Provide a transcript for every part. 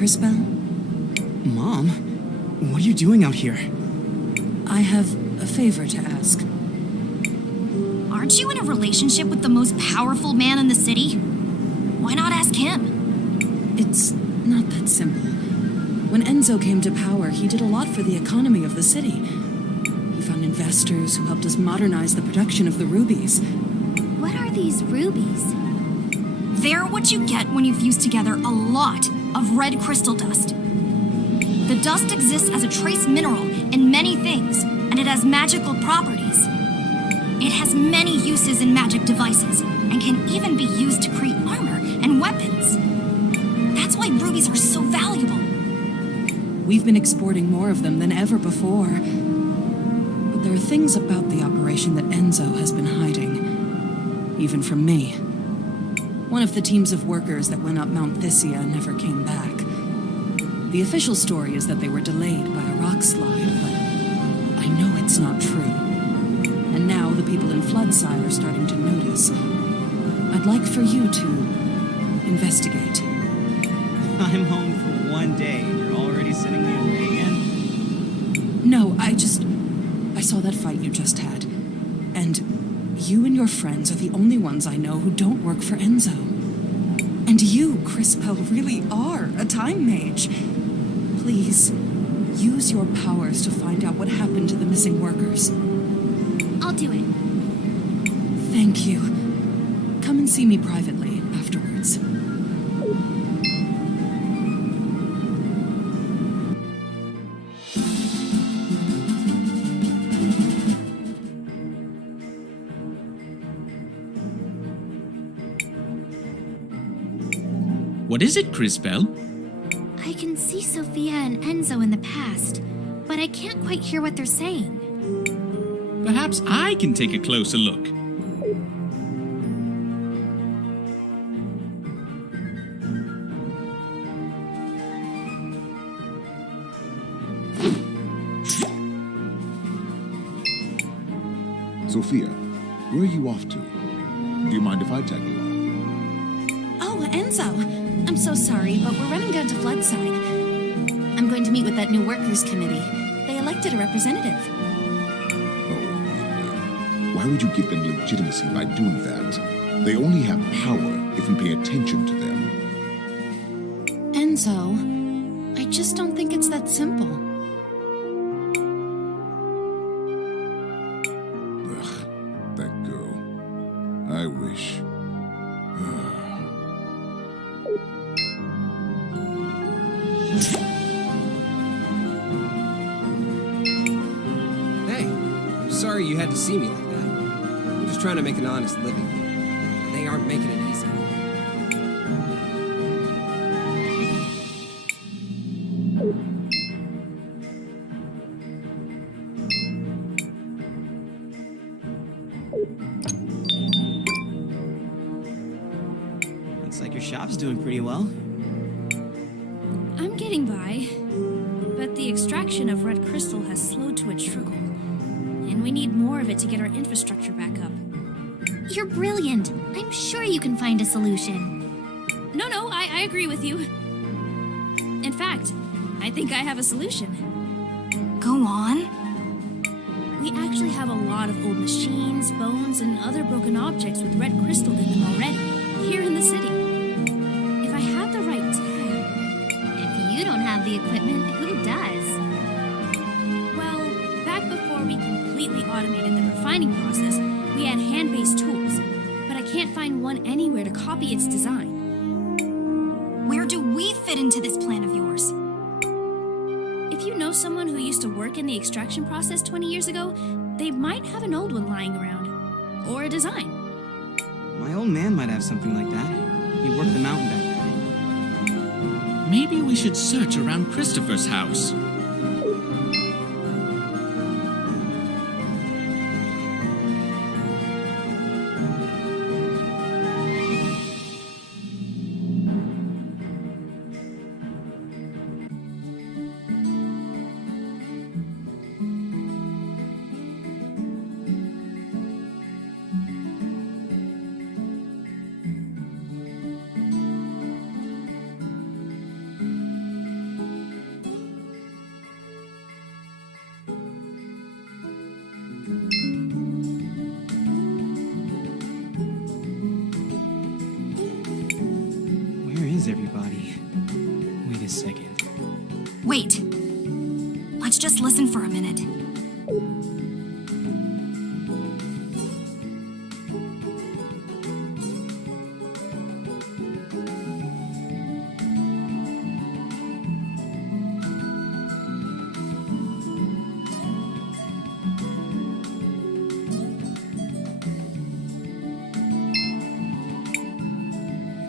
Cris Bell? Mom? What are you doing out here? I have a favor to ask. Aren't you in a relationship with the most powerful man in the city? Why not ask him? It's not that simple. When Enzo came to power, he did a lot for the economy of the city. He found investors who helped us modernize the production of the rubies. What are these rubies? They're what you get when you've used together a lot of red crystal dust. The dust exists as a trace mineral in many things, and it has magical properties. It has many uses in magic devices, and can even be used to create armor and weapons. That's why rubies are so valuable. We've been exporting more of them than ever before. But there are things about the operation that Enzo has been hiding, even from me. One of the teams of workers that went up Mount Thysia never came back. The official story is that they were delayed by a rock slide, but I know it's not true. And now the people in Floodside are starting to notice. I'd like for you to investigate. I'm home for one day and you're already sending me away again? No, I saw that fight you just had. And you and your friends are the only ones I know who don't work for Enzo. And you, Cris Bell, really are a time mage. Please, use your powers to find out what happened to the missing workers. I'll do it. Thank you. Come and see me privately afterwards. What is it, Cris Bell? I can see Sophia and Enzo in the past, but I can't quite hear what they're saying. Perhaps I can take a closer look. Sophia, where are you off to? Do you mind if I tag along? Oh, Enzo. I'm so sorry, but we're running down to Floodside. I'm going to meet with that new workers' committee. They elected a representative. Oh, really? Why would you give them legitimacy by doing that? They only have power if we pay attention to them. Enzo, I just don't think it's that simple. Ugh, that girl. I wish. Hey, I'm sorry you had to see me like that. I'm just trying to make an honest living. And they aren't making it easy. Looks like your shop's doing pretty well. I'm getting by, but the extraction of red crystal has slowed to a trickle, and we need more of it to get our infrastructure back up. You're brilliant. I'm sure you can find a solution. No, I agree with you. In fact, I think I have a solution. Go on. We actually have a lot of old machines, bones, and other broken objects with red crystal in them already, here in the city. If I had the right tech... If you don't have the equipment, who does? Well, back before we completely automated the refining process, we had hand-based tools, but I can't find one anywhere to copy its design. Where do we fit into this plan of yours? If you know someone who used to work in the extraction process 20 years ago, they might have an old one lying around. Or a design. My old man might have something like that. He worked the mountain back then. Maybe we should search around Christopher's house. Let's listen for a minute.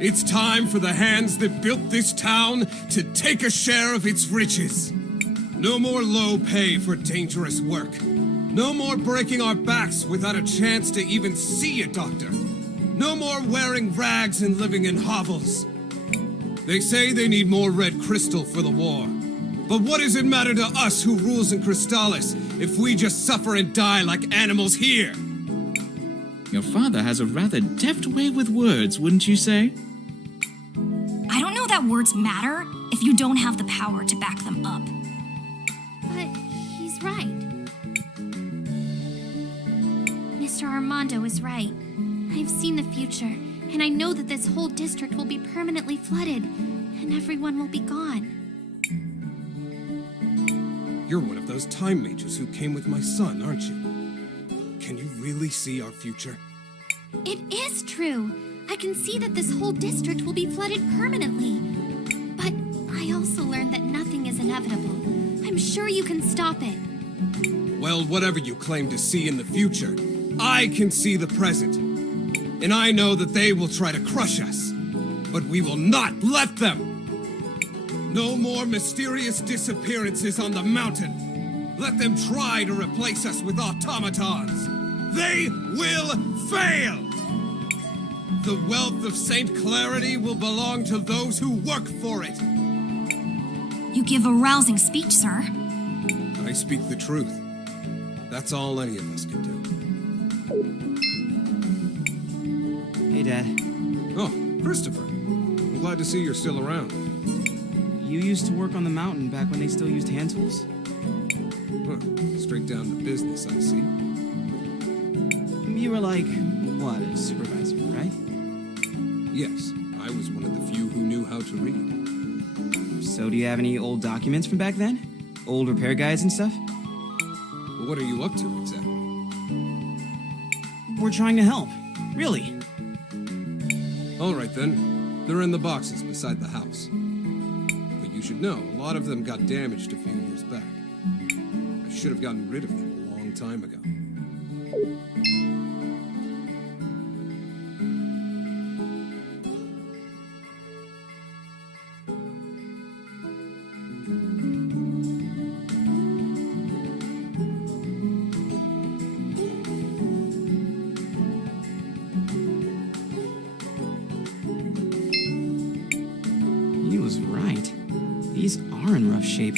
It's time for the hands that built this town to take a share of its riches. No more low pay for dangerous work. No more breaking our backs without a chance to even see a doctor. No more wearing rags and living in hovels. They say they need more red crystal for the war. But what does it matter to us who rules in Crystallis if we just suffer and die like animals here? Your father has a rather deft way with words, wouldn't you say? I don't know that words matter if you don't have the power to back them up. But he's right. Mr. Armando is right. I've seen the future, and I know that this whole district will be permanently flooded, and everyone will be gone. You're one of those time mages who came with my son, aren't you? Can you really see our future? It is true. I can see that this whole district will be flooded permanently. But I also learned that nothing is inevitable. I'm sure you can stop it. Well, whatever you claim to see in the future, I can see the present. And I know that they will try to crush us. But we will not let them! No more mysterious disappearances on the mountain. Let them try to replace us with automatons. They will fail! The wealth of Saint Clarity will belong to those who work for it. You give a rousing speech, sir. I speak the truth. That's all any of us can do. Hey, Dad. Oh, Christopher. I'm glad to see you're still around. You used to work on the mountain back when they still used hand tools? Huh, straight down to business, I see. You were like, what, a supervisor, right? Yes, I was one of the few who knew how to read. So do you have any old documents from back then? Old repair guides and stuff? Well, what are you up to exactly? We're trying to help. Really. All right then. They're in the boxes beside the house. But you should know, a lot of them got damaged a few years back. I should have gotten rid of them a long time ago. He was right. These are in rough shape.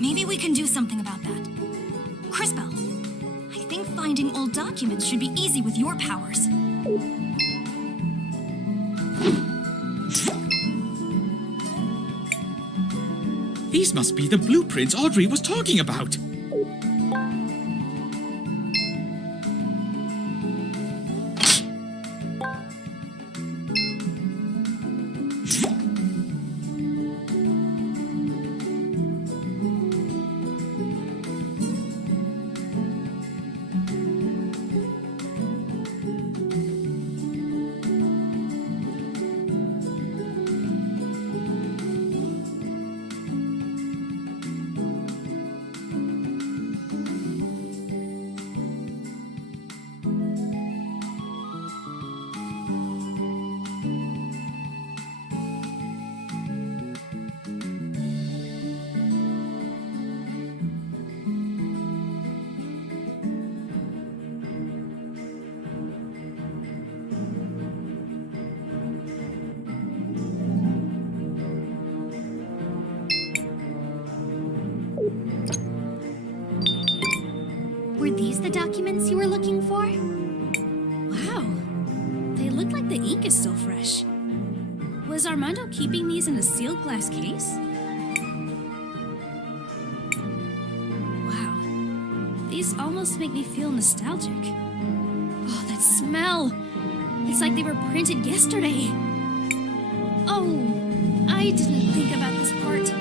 Maybe we can do something about that. Crisbell, I think finding old documents should be easy with your powers. These must be the blueprints Audrey was talking about. Were these the documents you were looking for? Wow. They look like the ink is still fresh. Was Armando keeping these in a sealed glass case? Wow. These almost make me feel nostalgic. Oh, that smell! It's like they were printed yesterday. Oh, I didn't think about this part.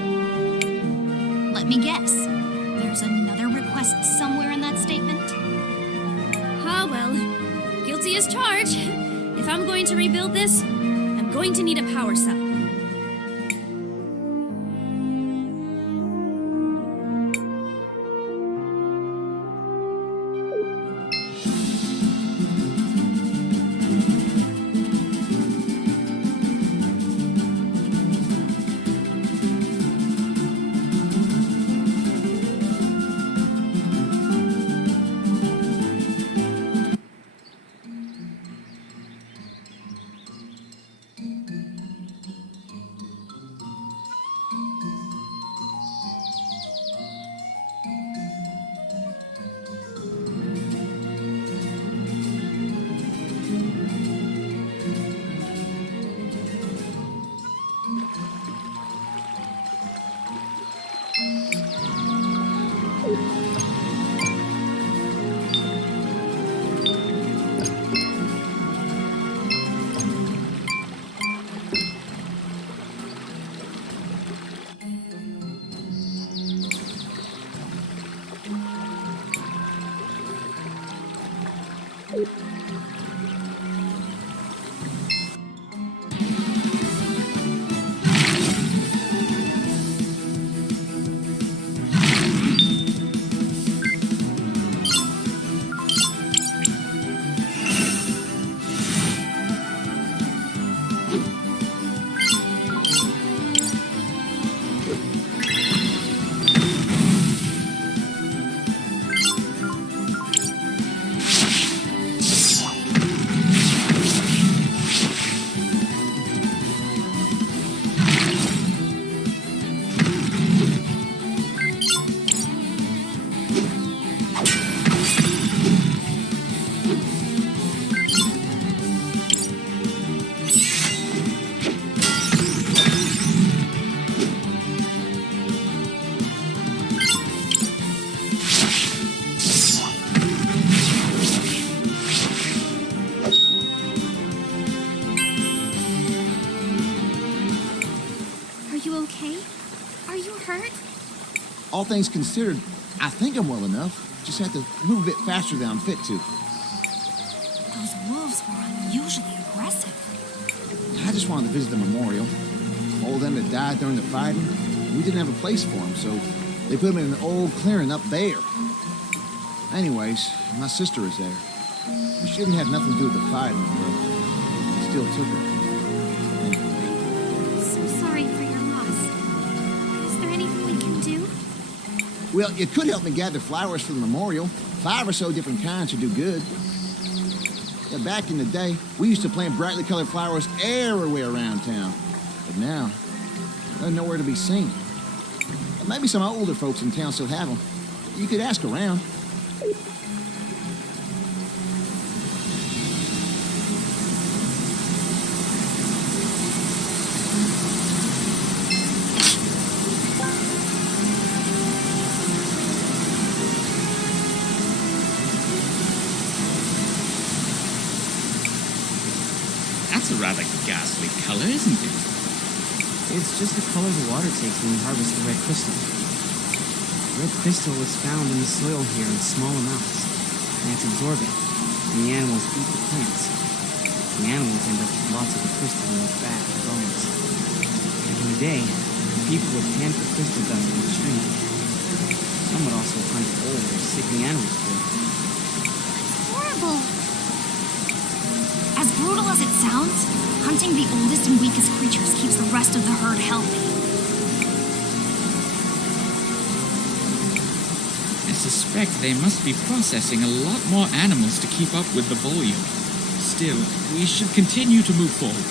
Let me guess. They're there's another request somewhere in that statement? Ah, well. Guilty as charged. If I'm going to rebuild this, I'm going to need a power cell. All things considered, I think I'm well enough. Just have to move a bit faster than I'm fit to. Those wolves were unusually aggressive. I just wanted to visit the memorial. All of them that died during the fighting, we didn't have a place for them, so they put them in an old clearing up there. Anyways, my sister is there. She didn't have nothing to do with the fighting, but they still took her. So sorry for your loss. Is there anything we can do? Well, you could help me gather flowers for the memorial. 5 or so different kinds would do good. Yeah, back in the day, we used to plant brightly colored flowers everywhere around town. But now, they're nowhere to be seen. Maybe some older folks in town still have them. You could ask around. That's a rather ghastly color, isn't it? It's just the color the water takes when we harvest the red crystal. Red crystal is found in the soil here in small amounts. Plants absorb it, and the animals eat the plants. The animals end up with lots of the crystal in their fat and bones. Back in the day, people would pan for crystal dust in the stream. Some would also hunt old or sickly animals for it. It's horrible. As brutal as it sounds, hunting the oldest and weakest creatures keeps the rest of the herd healthy. I suspect they must be processing a lot more animals to keep up with the volume. Still, we should continue to move forward.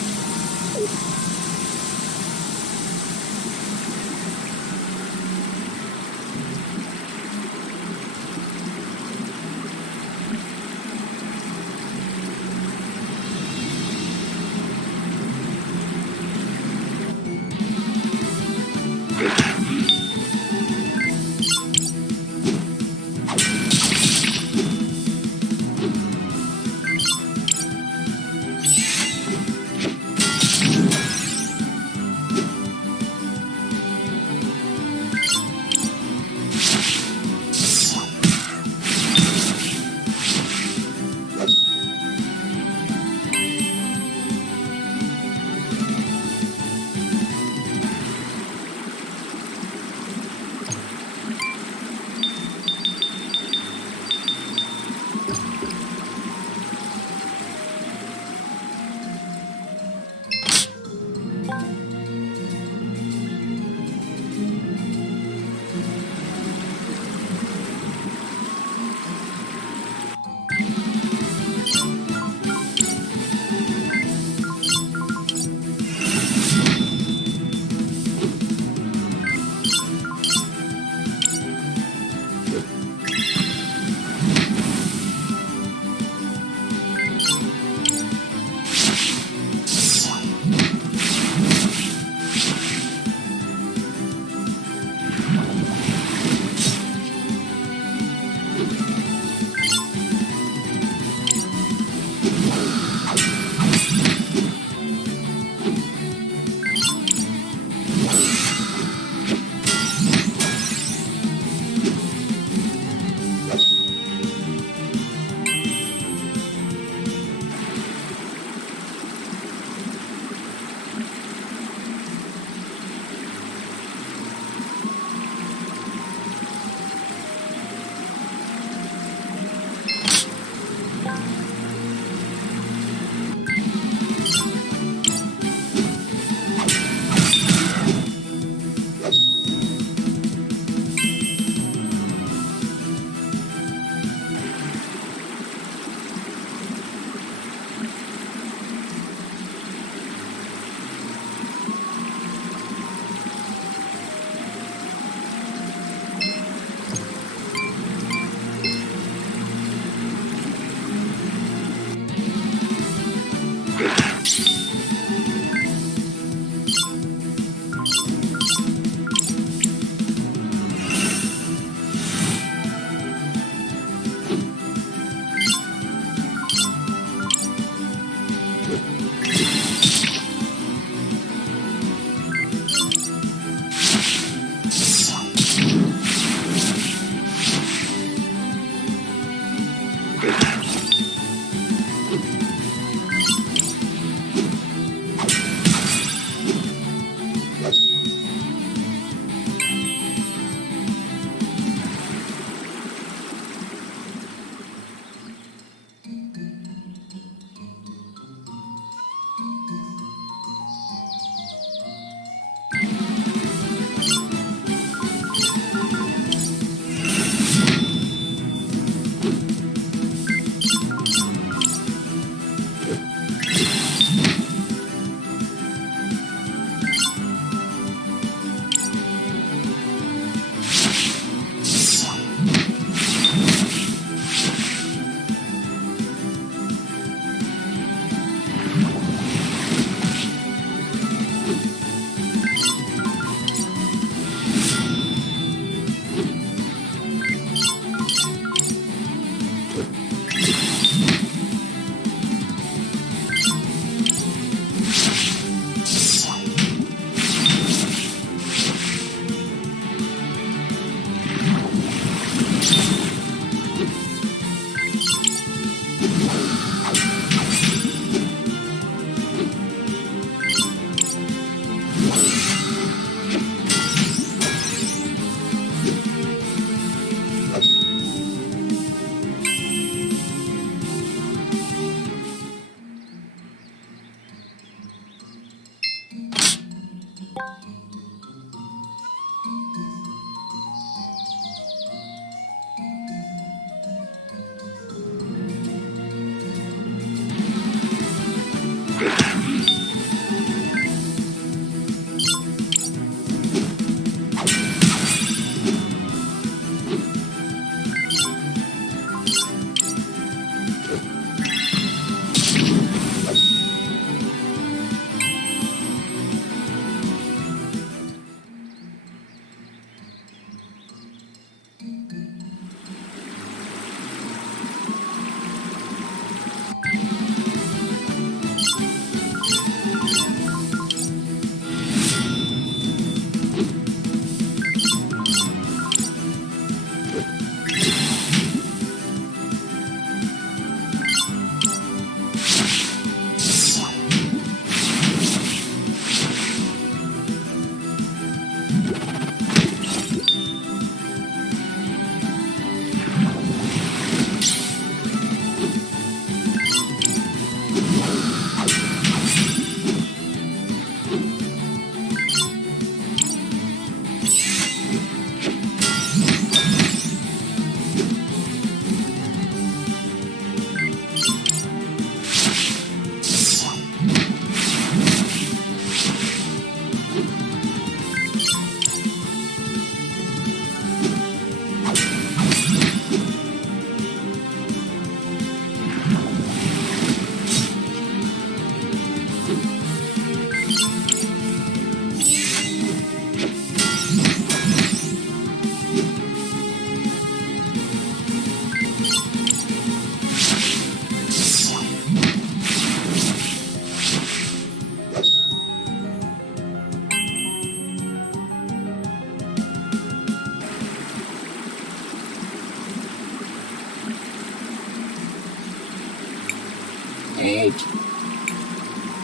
Halt!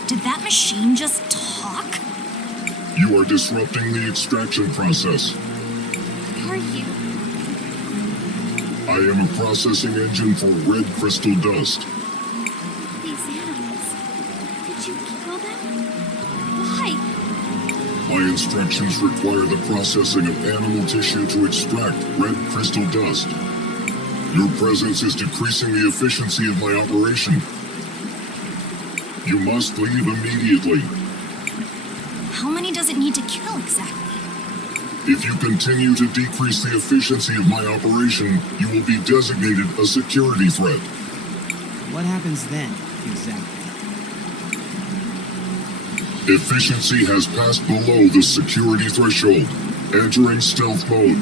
Did that machine just talk? You are disrupting the extraction process. Who are you? I am a processing engine for red crystal dust. These animals. Did you kill them? Why? My instructions require the processing of animal tissue to extract red crystal dust. Your presence is decreasing the efficiency of my operation. You must leave immediately. How many does it need to kill exactly? If you continue to decrease the efficiency of my operation, you will be designated a security threat. What happens then, exactly? Efficiency has passed below the security threshold. Entering stealth mode.